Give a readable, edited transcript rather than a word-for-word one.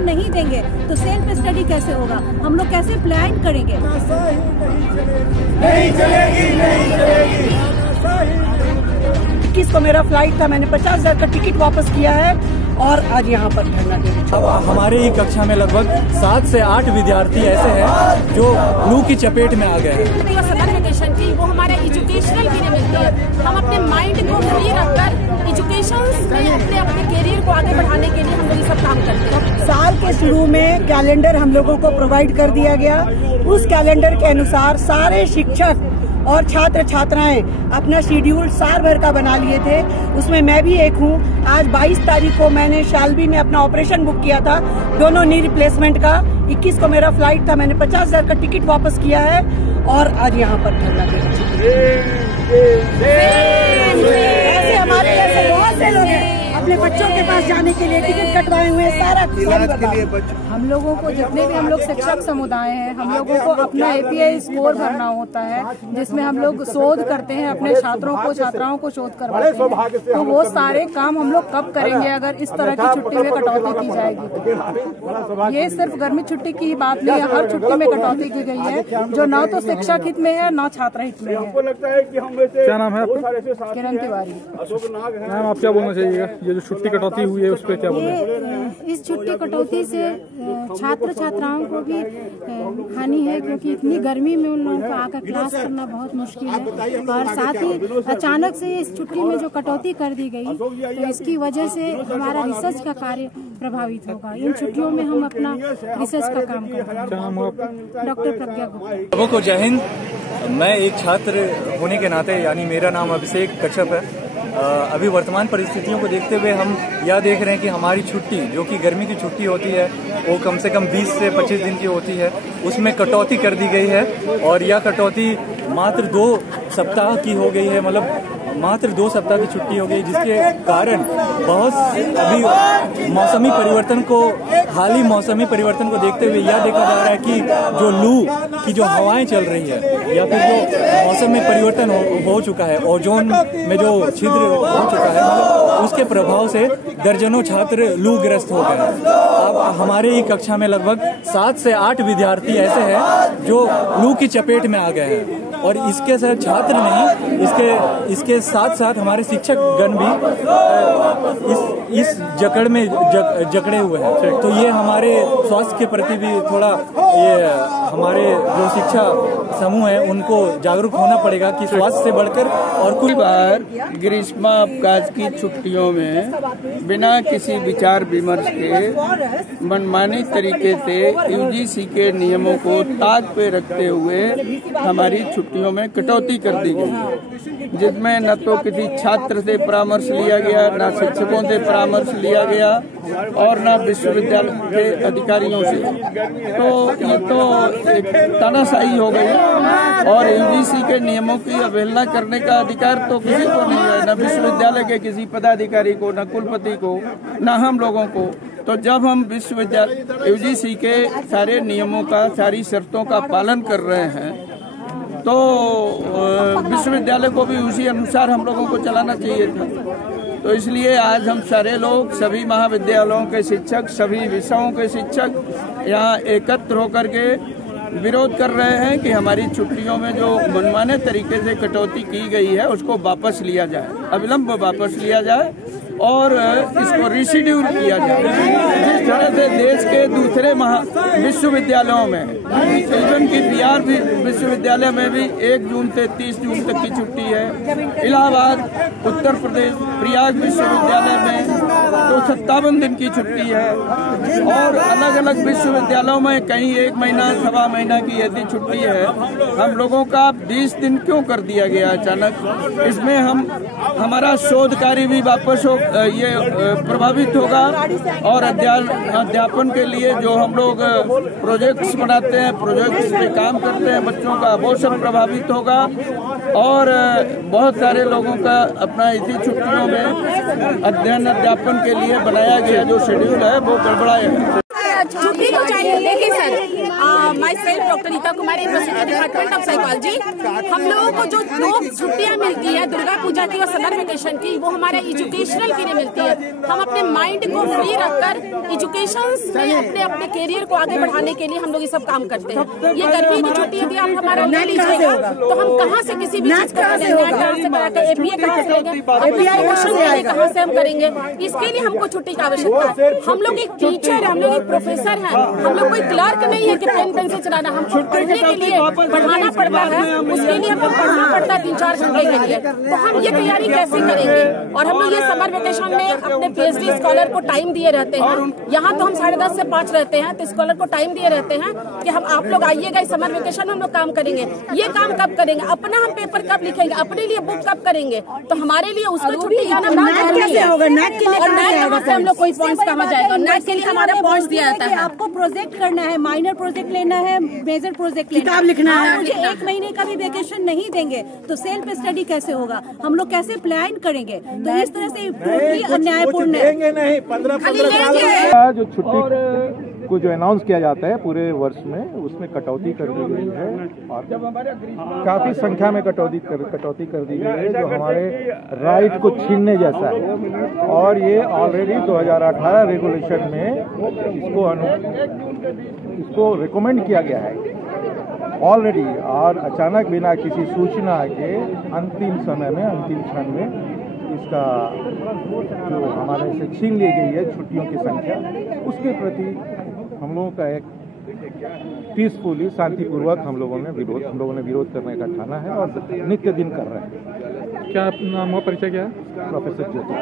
Education नहीं देंगे तो सेल्फ स्टडी कैसे होगा, हम लोग कैसे प्लान करेंगे। किस को मेरा फ्लाइट था, मैंने 50,000 का टिकट वापस किया है और आज यहाँ पर धरना दे रहे हैं। हमारे ही कक्षा में लगभग 7 से 8 विद्यार्थी ऐसे हैं जो लू की चपेट में आ गए हैं। समर वेकेशन की वो हमारे एजुकेशनल के लिए मिलती है। हम अपने माइंड को फ्री रखकर एजुकेशन में अपने करियर को आगे बढ़ाने के लिए हम ये सब काम करते हैं। साल के शुरू में कैलेंडर हम लोगों को प्रोवाइड कर दिया गया। उस कैलेंडर के अनुसार सारे शिक्षक और छात्र छात्राएं अपना शेड्यूल साल भर का बना लिए थे, उसमें मैं भी एक हूँ। आज 22 तारीख को मैंने शालबी में अपना ऑपरेशन बुक किया था, दोनों नी रिप्लेसमेंट का। 21 को मेरा फ्लाइट था, मैंने 50,000 का टिकट वापस किया है और आज यहाँ पर धरना दे रहे हैं। ऐसे हमारे जैसे बहुत से लोग हैं अपने बच्चों के पास जाने के लिए टिकट कटवाए हुए हैं, सारा हम लोगों को जितने भी हम लोग शिक्षक समुदाय हैं, हम लोगों को अपना API स्कोर भरना होता है, जिसमें हम लोग शोध करते हैं, अपने छात्रों को छात्राओं को शोध करवाते हैं। तो वो सारे काम हम लोग कब करेंगे अगर इस तरह की छुट्टी में कटौती की जाएगी। ये सिर्फ गर्मी छुट्टी की बात नहीं है, हर छुट्टी में कटौती की गई है जो न तो शिक्षक हित में है न छात्र हित में है। क्या नाम है आपका? किरण तिवारी। मैम आप क्या बोलना चाहिएगा, ये जो छुट्टी कटौती हुई है उस पर क्या बोलें? इस छुट्टी कटौती से छात्र छात्राओं को भी हानि है, क्योंकि इतनी गर्मी में उन लोगों को आकर क्लास करना बहुत मुश्किल है। और साथ ही अचानक से इस छुट्टी में जो कटौती कर दी गई तो इसकी वजह से हमारा रिसर्च का कार्य प्रभावित होगा। इन छुट्टियों में हम अपना रिसर्च का काम करते हैं। डॉक्टर प्रज्ञा गुप्ता। सबों को जय हिंद। मैं एक छात्र होने के नाते, यानी मेरा नाम अभिषेक कच्छप है, अभी वर्तमान परिस्थितियों को देखते हुए हम यह देख रहे हैं कि हमारी छुट्टी जो कि गर्मी की छुट्टी होती है वो कम से कम 20 से 25 दिन की होती है, उसमें कटौती कर दी गई है। और यह कटौती मात्र 2 सप्ताह की हो गई है, मतलब मात्र 2 सप्ताह की छुट्टी हो गई, जिसके कारण बहुत अभी मौसमी परिवर्तन को, हाल ही मौसमी परिवर्तन को देखते हुए यह देखा जा रहा है कि जो लू की जो हवाएं चल रही है या फिर जो मौसम में परिवर्तन हो चुका है, ओजोन में जो छिद्र हो चुका है, मतलब उसके प्रभाव से दर्जनों छात्र लू ग्रस्त हो गए हैं। अब हमारे ही कक्षा में लगभग 7 से 8 विद्यार्थी ऐसे हैं जो लू की चपेट में आ गए हैं। और इसके साथ छात्र नहीं, इसके साथ साथ हमारे शिक्षक गण भी इस जकड़ में जकड़े हुए हैं। तो ये हमारे स्वास्थ्य के प्रति भी थोड़ा, ये हमारे जो शिक्षा समूह है उनको जागरूक होना पड़ेगा कि स्वास्थ्य से बढ़कर और कुछ। बार ग्रीष्मावकाश की छुट्टियों में बिना किसी विचार विमर्श के मनमानी तरीके से UGC के नियमों को ताक पे रखते हुए हमारी छुट्टियों में कटौती कर दी गई, जिसमें न तो किसी छात्र से परामर्श लिया गया, न शिक्षकों से परामर्श लिया गया और न विश्वविद्यालय के अधिकारियों से। तो ये तो एक तानाशाही हो गई। और UGC के नियमों की अवहेलना करने का अधिकार तो किसी को नहीं है, न विश्वविद्यालय के किसी पदाधिकारी को, न कुलपति को, न हम लोगों को। तो जब हम विश्वविद्यालय UGC के सारे नियमों का, सारी शर्तों का पालन कर रहे हैं तो विश्वविद्यालय को भी उसी अनुसार हम लोगों को चलाना चाहिए था। तो इसलिए आज हम सारे लोग, सभी महाविद्यालयों के शिक्षक, सभी विषयों के शिक्षक यहाँ एकत्र होकर के विरोध कर रहे हैं कि हमारी छुट्टियों में जो मनमाने तरीके से कटौती की गई है उसको वापस लिया जाए, अविलंब वापस लिया जाए और इसको रिशेड्यूल किया जाए। जिस तरह से देश के दूसरे विश्वविद्यालयों में, इवन की बिहार विश्वविद्यालय में भी 1 जून से 30 जून तक की छुट्टी है। इलाहाबाद, उत्तर प्रदेश, प्रयाग विश्वविद्यालय में तो 57 दिन की छुट्टी है। और अलग अलग विश्वविद्यालयों में कहीं 1 महीना, 1.25 महीना की ऐसी छुट्टी है। हम लोगों का 20 दिन क्यों कर दिया गया अचानक? इसमें हमारा शोध कार्य भी वापस ये प्रभावित होगा और अध्यापन के लिए जो हम लोग प्रोजेक्ट्स बनाते हैं, प्रोजेक्ट्स पे काम करते हैं बच्चों का, वो सब प्रभावित होगा। और बहुत सारे लोगों का अपना इसी छुट्टियों में अध्ययन अध्यापन के लिए बनाया गया जो शेड्यूल है वो गड़बड़ाया है। छुट्टी तो चाहिए। देखिए sir, myself doctor Neeta Kumari, university department of psychology. हम लोगों को जो 2 छुट्टियां मिलती है, दुर्गा पूजा की और समर वेकेशन की, वो हमारे एजुकेशनल के लिए मिलती है। हम अपने माइंड को फ्री रखकर एजुकेशन में अपने कैरियर को आगे बढ़ाने के लिए हम लोग ये सब काम करते हैं। ये गर्मी की छुट्टी यदि आप हमारा ले लीजिएगा तो हम कहाँ से किसी भी चीज को करेंगे, कहाँ से कराते, एपीए कहाँ से लेंगे, कहाँ से हम करेंगे। इसके लिए हमको छुट्टी की आवश्यकता है। हम लोग एक टीचर है, हम लोग एक प्रोफेसर है, हम लोग कोई क्लर्क नहीं है कि पेन से चलाना। हमको पढ़ने के लिए पढ़ाना पड़ता है, उसके लिए हमको पढ़ना पड़ता है 3-4 घंटे के लिए। तो हम ये तैयारी कैसे करेंगे? और हम लोग ये समर वेकेशन में अपने पीएचडी स्कॉलर को टाइम दिए रहते हैं। यहाँ तो हम 10:30 से 5 रहते हैं, तो स्कॉलर को टाइम दिए रहते हैं कि हम आप लोग आइएगा, इस समर वेकेशन में हम लोग काम करेंगे। ये काम कब करेंगे? अपना हम पेपर कब लिखेंगे? अपने लिए बुक कब करेंगे? तो हमारे लिए उसमें छुट्टी जाना कैसे होगा? नैक के लिए कहाँ से हम लोग कोई पॉइंट्स कहाँ जाएगा? नैक के लिए हमारा पॉइंट्स दिया जाता है। आपको प्रोजेक्ट करना है, माइनर प्रोजेक्ट लेना है, मेजर प्रोजेक्ट लेना है, किताब लिखना है। मुझे 1 महीने का भी वेकेशन नहीं देंगे तो सेल्फ स्टडी कैसे होगा? हम लोग कैसे प्लान करेंगे? तो इस तरह से टोटली अन्यायपूर्ण है। नहीं 15 जो छुट्टी को जो अनाउंस किया जाता है पूरे वर्ष में, उसमें कटौती कर दी गई है और काफी संख्या में कटौती कर दी गई है, जो हमारे राइट को छीनने जैसा है। और ये ऑलरेडी 2018 रेगुलेशन में इसको रिकमेंड किया गया है ऑलरेडी। और अचानक बिना किसी सूचना के अंतिम समय में, अंतिम क्षण में इसका जो हमारे से छीन ली गई है छुट्टियों की संख्या, उसके प्रति हम लोगों का एक पीसफुली, शांतिपूर्वक हम लोगों ने विरोध करने का ठाना है और नित्य दिन कर रहे हैं। क्या नाम, परिचय क्या है? प्रोफेसर ज्योति।